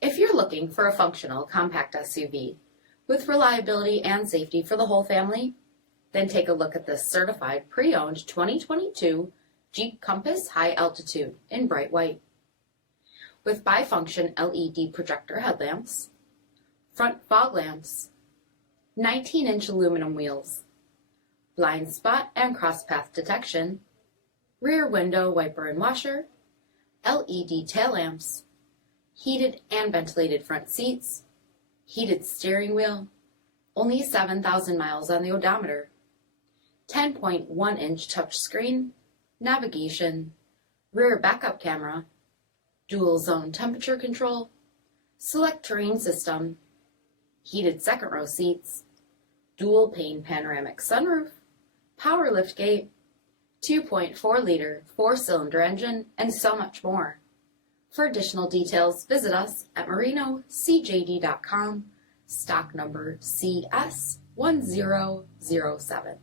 If you're looking for a functional compact SUV with reliability and safety for the whole family, then take a look at this certified pre-owned 2022 Jeep Compass High Altitude in bright white. With bifunction LED projector headlamps, front fog lamps, 19-inch aluminum wheels, blind spot and cross-path detection, rear window wiper and washer, LED tail lamps, heated and ventilated front seats, heated steering wheel, only 7,000 miles on the odometer, 10.1-inch touchscreen, navigation, rear backup camera, dual zone temperature control, SELEC-TERRAIN system, heated second row seats, DUAL-PANE panoramic sunroof, power liftgate, 2.4-liter 4-cylinder engine, and so much more. For additional details, visit us at marinocjd.com, stock number CS1007.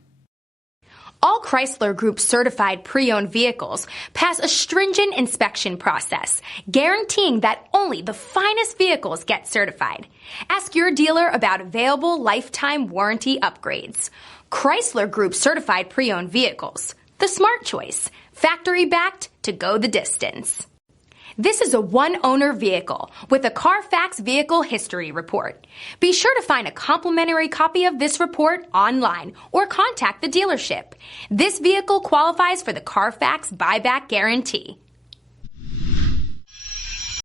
All Chrysler Group certified pre-owned vehicles pass a stringent inspection process, guaranteeing that only the finest vehicles get certified. Ask your dealer about available lifetime warranty upgrades. Chrysler Group certified pre-owned vehicles, the smart choice, factory backed to go the distance. This is a one-owner vehicle with a CARFAX vehicle history report. Be sure to find a complimentary copy of this report online or contact the dealership. This vehicle qualifies for the CARFAX buyback guarantee.